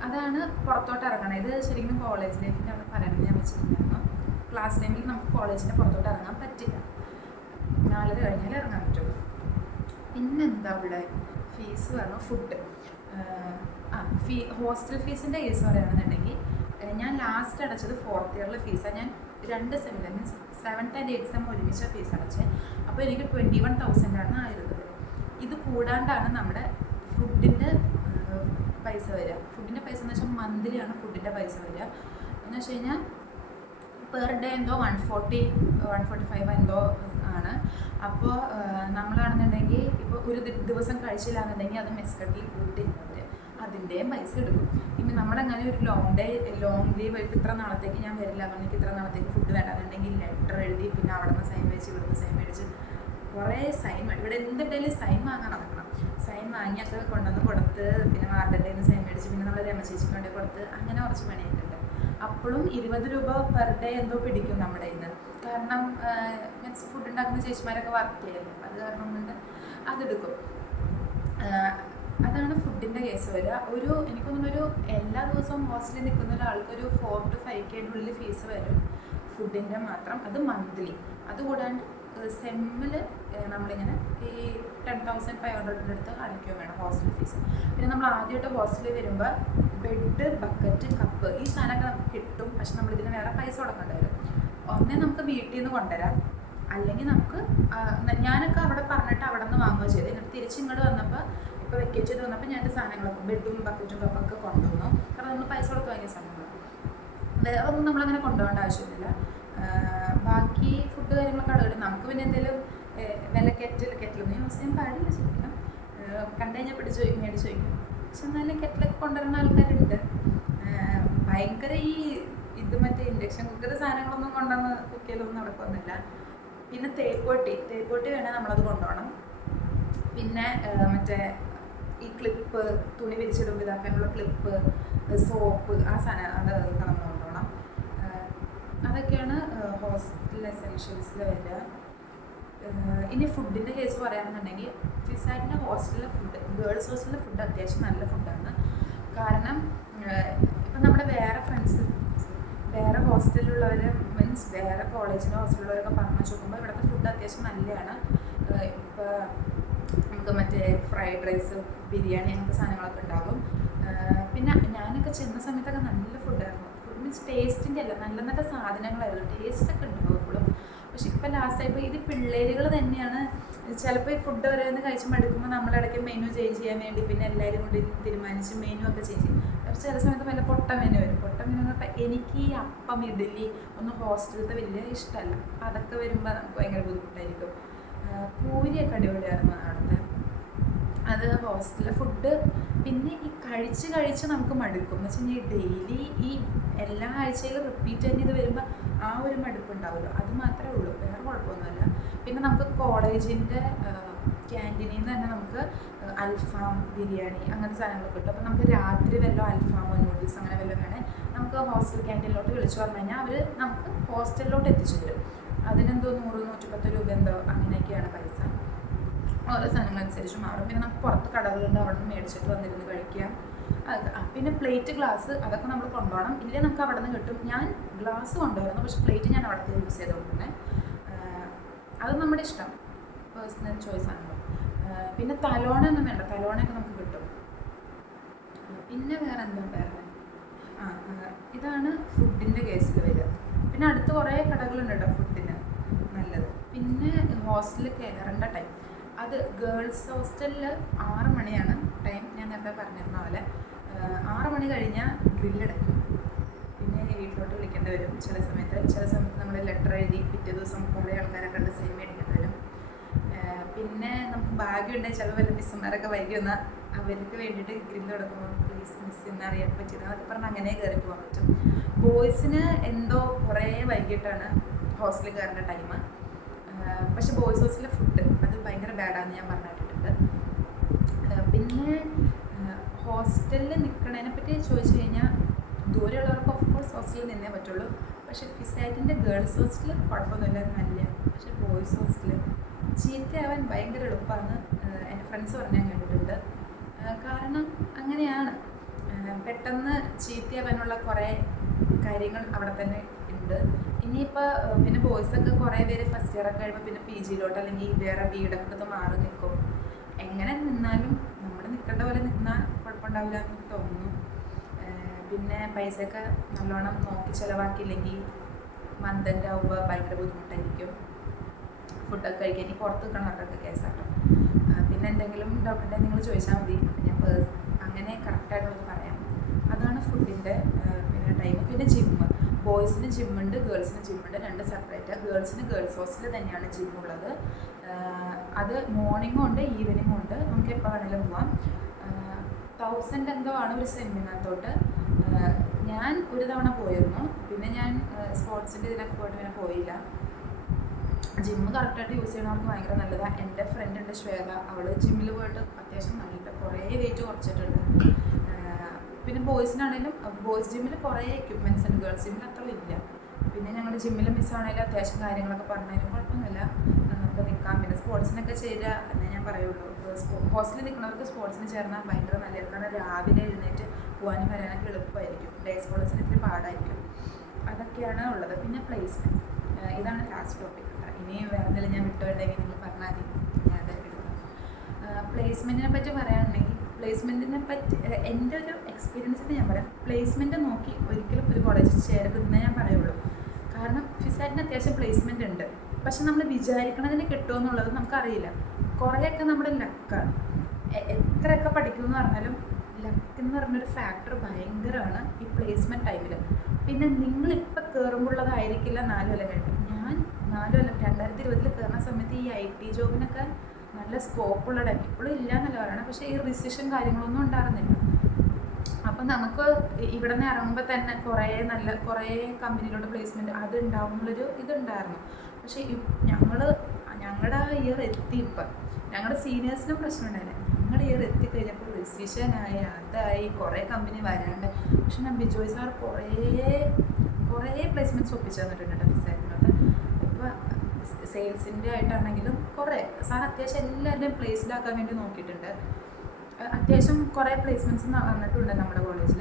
അതാണ് പുറത്തോട്ട് ഇറങ്ങണം. ഇത് ശരിക്കും കോളേജ് ലൈഫിൻ്റെ അവിടെ പറയണമെന്ന് ഞാൻ വെച്ചിട്ടുണ്ടായിരുന്നു. ക്ലാസ് ടൈമിൽ നമുക്ക് കോളേജിൻ്റെ പുറത്തോട്ട് ഇറങ്ങാൻ പറ്റില്ല. 4:30 കഴിഞ്ഞാൽ ഇറങ്ങാൻ പറ്റുള്ളൂ. പിന്നെന്താ ഇവിടെ ഫീസ് പറഞ്ഞു. ഫുഡ് ഹോസ്റ്റൽ ഫീസിൻ്റെ കേസ് പറയുകയാണെന്നുണ്ടെങ്കിൽ ഞാൻ ലാസ്റ്റ് അടച്ചത് 4th ഇയറിലെ ഫീസാണ്. ഞാൻ 2 സെമ്മിൽ means 7th and 8th sem ഒരുമിച്ച ഫീസ് അടച്ചത്. അപ്പോൾ എനിക്ക് 21,000 ആയിരുന്നത്. ഇത് കൂടാണ്ടാണ് നമ്മുടെ ഫുഡിൻ്റെ പൈസ വരിക. ഫുഡിൻ്റെ പൈസ എന്ന് വെച്ചാൽ മന്ത്ലിയാണ് ഫുഡിൻ്റെ പൈസ വരിക. എന്ന് വെച്ച് കഴിഞ്ഞാൽ പെർ ഡേ എന്തോ 145 എന്തോ ആണ്. അപ്പോൾ നമ്മളാണെന്നുണ്ടെങ്കിൽ ഇപ്പോൾ ഒരു ദിവസം കഴിച്ചില്ല എന്നുണ്ടെങ്കിൽ അത് മെസ്കട്ടിൽ കൂട്ടിയിരുന്നത് അതിൻ്റെയും പൈസ എടുക്കും. ഇനി നമ്മളങ്ങനെ ഒരു ലോങ് ലീവ് ആയിട്ട് ഇത്ര നാളത്തേക്ക് ഞാൻ വരില്ല, എനിക്ക് ഇത്ര നാളത്തേക്ക് ഫുഡ് വേണ്ടാന്നുണ്ടെങ്കിൽ ലെറ്റർ എഴുതി പിന്നെ അവിടെ നിന്ന് സൈൻ മേടിച്ച് ഇവിടുന്ന് സൈൻ മേടിച്ച് കുറേ സൈൻ ഇവിടെ എന്തുണ്ടെങ്കിലും സൈൻ വാങ്ങാൻ നടക്കണം. സൈൻ വാങ്ങിയൊക്കെ കൊണ്ടുവന്ന് കൊടുത്ത് പിന്നെ വാർഡൻ്റെ നിന്ന് സൈൻ മേടിച്ച് പിന്നെ നമ്മൾ രമചേച്ചിക്ക് വേണ്ടി കൊടുത്ത് അങ്ങനെ കുറച്ച് പണിയൊക്കെ ഉണ്ട്. അപ്പോഴും 20 രൂപ പെർ ഡേ എന്തോ പിടിക്കും നമ്മുടെ ഇന്ന്. കാരണം മീൻസ് ഫുഡ് ഉണ്ടാക്കുന്ന ചേച്ചിമാരൊക്കെ വർക്ക് ചെയ്യല്ലേ, അത് കാരണം കൊണ്ട് അതെടുക്കും. അതാണ് ഫുഡിൻ്റെ കേസ് വരിക. എനിക്ക് തോന്നുന്നൊരു എല്ലാ ദിവസവും ഹോസ്റ്റലിൽ നിൽക്കുന്ന ഒരാൾക്കൊരു 4 to 5K ഉള്ളിൽ ഫീസ് വരും ഫുഡിൻ്റെ മാത്രം. അത് മന്ത്ലി. അതുകൂടാണ്ട് സെമ്മിൽ നമ്മളിങ്ങനെ ഈ 10,500 അടുത്ത് അടയ്ക്കുകയും വേണം ഹോസ്റ്റൽ ഫീസ്. പിന്നെ നമ്മൾ ആദ്യമായിട്ട് ഹോസ്റ്റലിൽ വരുമ്പോൾ ബെഡ്, ബക്കറ്റ്, കപ്പ് ഈ സാധനമൊക്കെ നമുക്ക് കിട്ടും. പക്ഷെ നമ്മളിതിന് വേറെ പൈസ കൊടുക്കേണ്ടി വരും. ഒന്നേ നമുക്ക് വീട്ടിൽ നിന്ന് കൊണ്ടുവരാം, അല്ലെങ്കിൽ നമുക്ക് ഞാനൊക്കെ അവിടെ പറഞ്ഞിട്ട് അവിടെ നിന്ന് വാങ്ങുകയോ ചെയ്ത് എന്നിട്ട് തിരിച്ച് ഇങ്ങോട്ട് വന്നപ്പോൾ ഇപ്പോൾ വെക്കേറ്റ് ചെയ്ത് വന്നപ്പോൾ ഞാൻ എൻ്റെ സാധനങ്ങളൊക്കെ ബെഡും ബക്കറ്റും കപ്പൊക്കെ കൊണ്ടുവന്നു. കാരണം നമ്മൾ പൈസ കൊടുത്ത് വാങ്ങിയ സാധനങ്ങൾ വേറെ ഒന്നും നമ്മളങ്ങനെ കൊണ്ടുപോകേണ്ട ആവശ്യമൊന്നുമില്ല. ബാക്കി ഫുഡ് കാര്യങ്ങളൊക്കെ അവിടെ വരും. നമുക്ക് പിന്നെ എന്തെങ്കിലും വില കെറ്റിലൊന്നും യൂസ് ചെയ്യാൻ പാടില്ല. ശരിക്കും കണ്ടു കഴിഞ്ഞാൽ മേടിച്ച് വയ്ക്കും. പക്ഷെ എന്നാലും കെറ്റിലൊക്കെ കൊണ്ടുവരുന്ന ആൾക്കാരുണ്ട്. ഭയങ്കര ഇത് മറ്റേ ഇൻഡക്ഷൻ കുക്കർ സാധനങ്ങളൊന്നും കൊണ്ടുവന്ന് കുക്ക് ചെയ്യലൊന്നും നടക്കുന്നില്ല. പിന്നെ തേപ്പൊട്ടി വേണേൽ നമ്മളത് കൊണ്ടുപോകണം. പിന്നെ മറ്റേ ഈ ക്ലിപ്പ്, തുണി വിരിച്ചിടുമ്പോൾ ഇതാക്കാനുള്ള ക്ലിപ്പ്, സോപ്പ്, ആ സാധനം അതൊക്കെ നമ്മൾ കൊണ്ടുപോകണം. അതൊക്കെയാണ് ഹോസ്റ്റൽ എസെൻഷ്യൽസിൽ വരിക. ഇനി ഫുഡിൻ്റെ കേസ് പറയുകയാണെന്നുണ്ടെങ്കിൽ ഫിസാറ്റിൻ്റെ ഹോസ്റ്റലിലെ ഫുഡ്, ഗേൾസ് ഹോസ്റ്റലിലെ ഫുഡ് അത്യാവശ്യം നല്ല ഫുഡാണ്. കാരണം ഇപ്പം നമ്മുടെ വേറെ ഹോസ്റ്റലിലുള്ളവർ മീൻസ് വേറെ കോളേജിൻ്റെ ഹോസ്റ്റലിലുള്ളവരൊക്കെ പറഞ്ഞു നോക്കുമ്പോൾ ഇവിടുത്തെ ഫുഡ് അത്യാവശ്യം നല്ലതാണ്. ഇപ്പോൾ നമുക്ക് മറ്റേ ഫ്രൈഡ് റൈസ്, ബിരിയാണി അങ്ങനത്തെ സാധനങ്ങളൊക്കെ ഉണ്ടാകും. പിന്നെ ഞാനൊക്കെ ചെന്ന സമയത്തൊക്കെ നല്ല ഫുഡായിരുന്നു. ഫുഡ് മീൻസ് ടേസ്റ്റിൻ്റെ അല്ല, നല്ല നല്ല സാധനങ്ങളായിരുന്നു. ടേസ്റ്റൊക്കെ ഉണ്ടാവും എപ്പോഴും. പക്ഷെ ഇപ്പം ലാസ്റ്റായപ്പോൾ ഇത് പിള്ളേരുകൾ തന്നെയാണ് ചിലപ്പോൾ ഈ ഫുഡ് ഓരോന്ന് കഴിച്ച് മടുക്കുമ്പോൾ നമ്മളിടയ്ക്ക് മെനു ചേഞ്ച് ചെയ്യാൻ വേണ്ടി പിന്നെ എല്ലാവരും കൂടി തീരുമാനിച്ച് മെനു ഒക്കെ ചേഞ്ച് ചെയ്യും. പക്ഷേ ചില സമയത്ത് വല്ല പൊട്ട മെനു വരും. പൊട്ട മെനു എന്ന് പറഞ്ഞാൽ എനിക്ക് ഈ അപ്പം, ഇഡ്ഡലി ഒന്നും ഹോസ്റ്റലിലത്തെ വലിയ ഇഷ്ടമല്ല. അതൊക്കെ വരുമ്പോൾ നമുക്ക് ഭയങ്കര ബുദ്ധിമുട്ടായിരിക്കും. പൂരിയൊക്കെ അടിപൊളിയായിരുന്നു അവിടുത്തെ. അത് ഹോസ്റ്റലിലെ ഫുഡ്. പിന്നെ ഈ കഴിച്ച് നമുക്ക് മടുക്കും. എന്ന് വെച്ച് കഴിഞ്ഞാൽ ഡെയിലി ഈ എല്ലാ ആഴ്ചയിലും റിപ്പീറ്റ് തന്നെ ഇത് വരുമ്പോൾ ആ ഒരു മടുപ്പ് ഉണ്ടാവുമല്ലോ, അത് മാത്രമേ ഉള്ളൂ, വേറെ കുഴപ്പമൊന്നുമില്ല. പിന്നെ നമുക്ക് കോളേജിൻ്റെ ക്യാൻറ്റീനിൽ നിന്ന് തന്നെ നമുക്ക് അൽഫാം, ബിരിയാണി അങ്ങനത്തെ സാധനങ്ങളൊക്കെ കിട്ടും. അപ്പോൾ നമുക്ക് രാത്രി വല്ലതും അൽഫാമോ നൂഡിൽസ് അങ്ങനെ വല്ലതും വേണേൽ നമുക്ക് ഹോസ്റ്റൽ ക്യാൻറ്റീനിലോട്ട് വിളിച്ചു പറഞ്ഞു കഴിഞ്ഞാൽ അവർ നമുക്ക് ഹോസ്റ്റലിലോട്ട് എത്തിച്ചു തരും. അതിനെന്തോ 100-110 രൂപ എന്തോ അങ്ങനെയൊക്കെയാണ് പൈസ. ഓരോ സാധനങ്ങളനുസരിച്ച് മാറും. പിന്നെ നമുക്ക് പുറത്ത് കടകളുണ്ട്, അവിടെ നിന്ന് മേടിച്ചിട്ട് വന്നിരുന്ന് കഴിക്കാം. പിന്നെ പ്ലേറ്റ്, ഗ്ലാസ് അതൊക്കെ നമ്മൾ കൊണ്ടുപോകണം. ഇല്ലേ നമുക്ക് അവിടെ നിന്ന് കിട്ടും. ഞാൻ ഗ്ലാസ് കൊണ്ടുവരുന്നു, പക്ഷേ പ്ലേറ്റ് ഞാൻ അവിടുത്തെ യൂസ് ചെയ്തുകൊണ്ടുതന്നെ. അത് നമ്മുടെ ഇഷ്ടം, പേഴ്സണൽ ചോയ്സ് ആണല്ലോ. പിന്നെ തലോണയൊന്നും വേണ്ട, തലോണയൊക്കെ നമുക്ക് കിട്ടും. പിന്നെ വേറെ എന്താ വേറെ ഇതാണ് ഫുഡിൻ്റെ കേസിൽ വരിക. പിന്നെ അടുത്ത് കുറേ കടകളുണ്ട് കേട്ടോ ഫുഡിന് നല്ലത്. പിന്നെ ഹോസ്റ്റലിൽ കയറേണ്ട ടൈം, അത് ഗേൾസ് ഹോസ്റ്റലിൽ 6 മണിയാണ് ടൈം. ഞാൻ നേരത്തെ പറഞ്ഞിരുന്ന പോലെ 6 മണി കഴിഞ്ഞാൽ ഗ്രില്ലടയ്ക്കും. പിന്നെ വീട്ടിലോട്ട് വിളിക്കേണ്ടി വരും ചില സമയത്ത് നമ്മൾ ലെറ്റർ എഴുതി പിറ്റേ ദിവസം കുറേ ആൾക്കാരെ കണ്ട് സൈൻ മേടിക്കേണ്ടി വരും. പിന്നെ നമുക്ക് ഭാഗ്യമുണ്ടെങ്കിൽ ചില വല്ല മിസ്സുമാരൊക്കെ വൈകി വന്നാൽ അവർക്ക് വേണ്ടിയിട്ട് ഗ്രില്ല് കൊടുക്കുമ്പോൾ പ്ലീസ് മിസ് എന്നറിയാൻ പറ്റിയത് അതൊക്കെ പറഞ്ഞാൽ അങ്ങനെ കയറി പോകാൻ പറ്റും. ബോയ്സിന് എന്തോ കുറേ വൈകിട്ടാണ് ഹോസ്റ്റലിൽ കയറേണ്ട ടൈം. പക്ഷെ ബോയ്സ് ഹോസ്റ്റലിലെ ഫുഡ് അത് ഭയങ്കര ബാഡാണെന്ന് ഞാൻ പറഞ്ഞിട്ടുണ്ട്. പിന്നെ ഹോസ്റ്റലിൽ നിൽക്കണതിനെ പറ്റി ചോദിച്ചു കഴിഞ്ഞാൽ ദൂരെയുള്ളവർക്ക് ഓഫ് കോഴ്സ് ഹോസ്റ്റലിൽ നിന്നേ പറ്റുള്ളൂ. പക്ഷേ ഫിസാറ്റിൻ്റെ ഗേൾസ് ഹോസ്റ്റൽ കുഴപ്പമൊന്നുമില്ല, നല്ല. പക്ഷേ ബോയ്സ് ഹോസ്റ്റൽ ചീത്തയാവാൻ ഭയങ്കര എളുപ്പമാണ്. എൻ്റെ ഫ്രണ്ട്സ് പറഞ്ഞാൽ കേട്ടിട്ടുണ്ട്. കാരണം അങ്ങനെയാണ്, പെട്ടെന്ന് ചീത്തയാവാനുള്ള കുറേ കാര്യങ്ങൾ അവിടെ തന്നെ ഉണ്ട്. ഇനിയിപ്പോൾ പിന്നെ ബോയ്സൊക്കെ കുറേ പേര് ഫസ്റ്റ് ഇയറൊക്കെ കഴിയുമ്പോൾ പിന്നെ PG അല്ലെങ്കിൽ വേറെ വീടൊക്കെ എടുത്ത് മാറി നിൽക്കും. എങ്ങനെ നിന്നാലും നമ്മൾ നിൽക്കേണ്ട പോലെ നിന്നാൽ കുഴപ്പമുണ്ടാവില്ല എന്ന് തോന്നുന്നു. പിന്നെ പൈസയൊക്കെ നല്ലോണം നോക്കി ചിലവാക്കിയില്ലെങ്കിൽ മന്ത് എൻഡ് ആകുമ്പോൾ ഭയങ്കര ബുദ്ധിമുട്ടായിരിക്കും ഫുഡൊക്കെ കഴിക്കാൻ. ഇനി പുറത്ത് നിൽക്കണവർക്കൊക്കെ കേസാട്ടോ. പിന്നെ എന്തെങ്കിലും ഡൗട്ട് ഉണ്ടെങ്കിൽ നിങ്ങൾ ചോദിച്ചാൽ മതി, ഞാൻ അങ്ങനെ കറക്റ്റായിട്ടുള്ളത് പറയാം. അതാണ് ഫുഡിൻ്റെ പിന്നെ ടൈം. പിന്നെ ജിമ്മ്, ബോയ്സിന് ജിമ്മുണ്ട്, ഗേൾസിന് ജിമ്മുണ്ട്, 2 സെപ്പറേറ്റ്. ഗേൾസിന് ഗേൾസ് ഹോസ്റ്റലിൽ തന്നെയാണ് ജിമ്മുള്ളത്. അത് മോർണിംഗും ഉണ്ട് ഈവനിങ്ങും ഉണ്ട്, നമുക്ക് എപ്പോൾ വേണമെങ്കിലും പോവാം. 1000 എന്തോ ആണ് ഒരു സെമിനാത്തോട്ട്. ഞാൻ ഒരു തവണ പോയിരുന്നു, പിന്നെ ഞാൻ സ്പോർട്സിൻ്റെ ഇതിനൊക്കെ പോയിട്ട് പിന്നെ പോയില്ല. ജിമ്മ് കറക്റ്റായിട്ട് യൂസ് ചെയ്യണവർക്ക് ഭയങ്കര നല്ലതാണ്. എൻ്റെ ഫ്രണ്ട് ഉണ്ട് ശ്വേത, അവൾ ജിമ്മിൽ പോയിട്ട് അത്യാവശ്യം നല്ല കുറേ വെയിറ്റ് കുറച്ചിട്ടുണ്ട്. പിന്നെ ബോയ്സിനാണെങ്കിലും ബോയ്സ് ജിമ്മിൽ കുറേ എക്യുപ്മെൻറ്റ്സ് ഉണ്ട്, ഗേൾസ് ജിമ്മിൽ അത്ര ഇല്ല. പിന്നെ ഞങ്ങളുടെ ജിമ്മിൽ മിസ്സാണെങ്കിലും അത്യാവശ്യം കാര്യങ്ങളൊക്കെ പറഞ്ഞാലും കുഴപ്പമൊന്നുമില്ല, നമുക്ക് നിൽക്കാം. പിന്നെ സ്പോർട്സിനൊക്കെ ചേരുക എന്നേ ഞാൻ പറയുള്ളൂ. ഹോസ്റ്റലിൽ നിൽക്കുന്നവർക്ക് സ്പോർട്സിന് ചേർന്നാൽ ഭയങ്കര നല്ലതായിരുന്നു. കാരണം രാവിലെ എഴുന്നേറ്റ് പോകാനും വരാനൊക്കെ എളുപ്പമായിരിക്കും. ഡേ സ്കോളേഴ്സിന് ഇത്തിരി പാടായിരിക്കും. അതൊക്കെയാണ് ഉള്ളത്. പിന്നെ പ്ലേസ്മെൻറ്റ്, ഇതാണ് ലാസ്റ്റ് ടോപ്പിക്. ഇനി വേറെ എന്തെങ്കിലും ഞാൻ വിട്ടുപോയിട്ടുണ്ടെങ്കിൽ നിങ്ങൾ പറഞ്ഞാൽ മതി, ഞാൻ അതായിട്ട് എടുക്കാം. പ്ലേസ്മെൻറ്റിനെ പറ്റി പറയുകയാണെങ്കിൽ പ്ലേസ്മെൻറ്റിനെ പറ്റി എൻ്റെ ഒരു എക്സ്പീരിയൻസിന് ഞാൻ പറയാം. പ്ലേസ്മെൻറ്റ് നോക്കി ഒരിക്കലും ഒരു കോളേജിൽ ചേരരുതെന്നേ ഞാൻ പറയുള്ളൂ. കാരണം ഫിസാറ്റിന് അത്യാവശ്യം പ്ലേസ്മെൻറ്റ് ഉണ്ട്, പക്ഷെ നമ്മൾ വിചാരിക്കണതിന് കിട്ടുമോ എന്നുള്ളത് നമുക്കറിയില്ല. കുറേയൊക്കെ നമ്മുടെ ലക്കാണ്. എത്രയൊക്കെ പഠിക്കുമെന്ന് പറഞ്ഞാലും ലക്ക് എന്ന് പറഞ്ഞൊരു ഫാക്ടർ ഭയങ്കരമാണ് ഈ പ്ലേസ്മെൻറ്റ് ടൈമിൽ. പിന്നെ നിങ്ങളിപ്പോൾ കയറുമ്പോഴുള്ളതായിരിക്കില്ല 4 കൊല്ലം കഴിഞ്ഞു. ഞാൻ 4 കൊല്ലം 2020 കയറുന്ന സമയത്ത് ഈ IT ജോബിനൊക്കെ നല്ല സ്കോപ്പുള്ള ടൈം. ഇപ്പോഴും ഇല്ല എന്നല്ല പറയണം, പക്ഷേ ഈ റിസിഷൻ കാര്യങ്ങളൊന്നും ഉണ്ടായിരുന്നില്ല. അപ്പം നമുക്ക് ഇവിടെ നിന്ന് ഇറങ്ങുമ്പോൾ തന്നെ കുറേ കമ്പനിയിലോട്ട് പ്ലേസ്മെൻറ്റ് അത് ഉണ്ടാവും എന്നുള്ളൊരു ഇതുണ്ടായിരുന്നു. പക്ഷേ ഞങ്ങളുടെ ഇയർ എത്തി. ഇപ്പം ഞങ്ങളുടെ സീനിയേഴ്സിനും പ്രശ്നം ഉണ്ടായില്ല. ഞങ്ങളുടെ ഇയർ എത്തിക്കഴിഞ്ഞപ്പോൾ റിസിഷനായി, അതായി, കുറേ കമ്പനി വരാണ്ട്. പക്ഷെ ഞാൻ ബിജോയ് സാർ കുറേ പ്ലേസ്മെൻറ്റ്സ് ഒപ്പിച്ച് തന്നിട്ടുണ്ട് ഫിസാറ്റിനോട്ട്. ഇപ്പോൾ സെയിൽസിൻ്റെ ആയിട്ടാണെങ്കിലും കുറേ സാർ അത്യാവശ്യം എല്ലാവരുടെയും പ്ലേസ്ഡാക്കാൻ വേണ്ടി നോക്കിയിട്ടുണ്ട്. അത്യാവശ്യം കുറേ പ്ലേസ്മെൻറ്റ്സ് വന്നിട്ടുണ്ട് നമ്മുടെ കോളേജിൽ.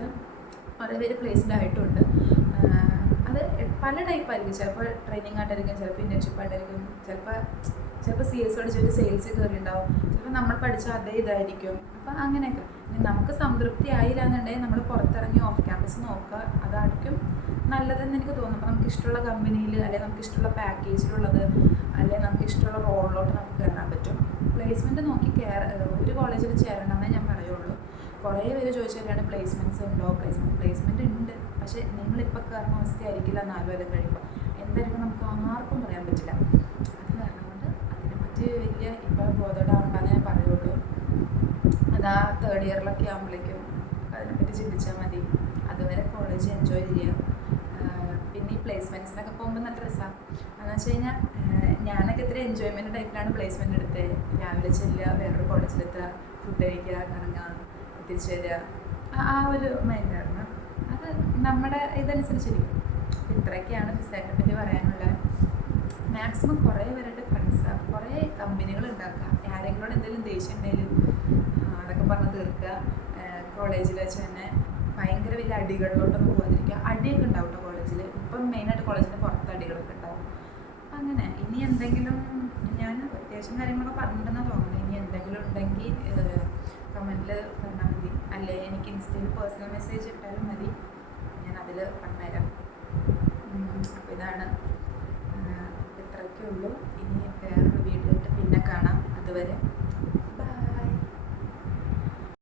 കുറേ പേര് പ്ലേസ്ഡ് ആയിട്ടുണ്ട്. അത് പല ടൈപ്പായിരിക്കും. ചിലപ്പോൾ ട്രെയിനിങ് ആയിട്ടായിരിക്കും, ചിലപ്പോൾ ഇൻറ്റേൺഷിപ്പ് ആയിട്ടായിരിക്കും, ചിലപ്പോൾ CS പഠിച്ചിട്ട് സെയിൽസ് കയറിയിട്ടുണ്ടാവും, ചിലപ്പോൾ നമ്മൾ പഠിച്ച അതേ ഇതായിരിക്കും. അപ്പോൾ അങ്ങനെയൊക്കെ നമുക്ക് സംതൃപ്തി ആയില്ല എന്നുണ്ടെങ്കിൽ നമ്മൾ പുറത്തിറങ്ങി ഓഫ് ക്യാമ്പസ് നോക്കുക, അതായിരിക്കും നല്ലതെന്ന് എനിക്ക് തോന്നുന്നു. അപ്പോൾ നമുക്ക് ഇഷ്ടമുള്ള കമ്പനിയിൽ, അല്ലെങ്കിൽ നമുക്ക് ഇഷ്ടമുള്ള പാക്കേജിലുള്ളത്, അല്ലെങ്കിൽ നമുക്ക് ഇഷ്ടമുള്ള റോളിലോട്ട് നമുക്ക് കയറാൻ പറ്റും. പ്ലേസ്മെൻറ്റ് നോക്കി ഒരു കോളേജിൽ ചേരണമെന്നേ ഞാൻ പറയുള്ളൂ. കുറേ പേര് ചോദിച്ചാലാണ് പ്ലേസ്മെൻറ്റ്സ് ഉണ്ടോ? പ്ലേസ്മെൻറ്റ് ഉണ്ട്, പക്ഷേ നിങ്ങളിപ്പോൾ കയറുന്ന അവസ്ഥയായിരിക്കില്ല 4 കൊല്ലം കഴിയുമ്പോൾ. എന്തായിരിക്കും നമുക്ക് ആർക്കും പറയാൻ പറ്റില്ല. അത് കാരണം കൊണ്ട് അതിനെപ്പറ്റി വലിയ ഇപ്പോൾ ബോധോടാവണ്ടെന്ന് ഞാൻ പറയുള്ളൂ. അതാ 3rd ഇയറിലൊക്കെ ആകുമ്പോഴേക്കും അതിനെപ്പറ്റി ചിന്തിച്ചാൽ മതി. അതുവരെ കോളേജ് എൻജോയ് ചെയ്യുക. പിന്നെ ഈ പ്ലേസ്മെൻറ്റ്സിനൊക്കെ പോകുമ്പോൾ നല്ല രസമാണ്. എന്ന് വെച്ച് കഴിഞ്ഞാൽ ഞാനൊക്കെ ഇത്ര എൻജോയ്മെൻറ്റ് ടൈപ്പിലാണ് പ്ലേസ്മെൻറ്റ് എടുത്തത്. രാവിലെ ചെല്ലുക, വേറൊരു കോളേജിലെത്തുക, ഫുഡ് കഴിക്കുക, കറങ്ങുക, തിരിച്ചു വരിക, ആ ഒരു മൈൻഡായിരുന്നു. അത് നമ്മുടെ ഇതനുസരിച്ചിരിക്കും. ഇത്രയൊക്കെയാണ് ഫിസാറ്റിനെ പറ്റി പറയാനുള്ളത്. മാക്സിമം കുറേ പേരുടെ ഫ്രണ്ട്സാണ്, കുറേ കമ്പനികൾ ഉണ്ടാക്കുക, ആരെങ്കിലും എന്തെങ്കിലും ദേഷ്യം ഉണ്ടെങ്കിലും അതൊക്കെ പറഞ്ഞ് തീർക്കുക. കോളേജിൽ വെച്ച് തന്നെ ഭയങ്കര വലിയ അടികളിലോട്ടൊന്നും പോകാതിരിക്കുക. അടിയൊക്കെ ഉണ്ടാവും കേട്ടോ കോളേജിൽ. ഇപ്പം മെയിനായിട്ട് കോളേജിൻ്റെ പുറത്ത് അടികളൊക്കെ ഉണ്ടാവും. അങ്ങനെ ഇനി എന്തെങ്കിലും ഞാൻ അത്യാവശ്യം കാര്യങ്ങളൊക്കെ പറഞ്ഞിട്ടുണ്ടെന്നാണ് തോന്നുന്നത്. ഇനി എന്തെങ്കിലും ഉണ്ടെങ്കിൽ കമൻറ്റിൽ പറഞ്ഞാൽ മതി, അല്ലെ എനിക്ക് ഇൻസ്റ്റയിൽ പേഴ്സണൽ മെസ്സേജ് ഇട്ടാലും മതി, ഞാൻ അതിൽ പറഞ്ഞുതരാം. അപ്പോൾ ഇതാണ്, ഇത്രയൊക്കെ ഉള്ളൂ. ഇനി വേറൊരു വീഡിയോ ഇട്ട് പിന്നെ കാണാം. അതുവരെ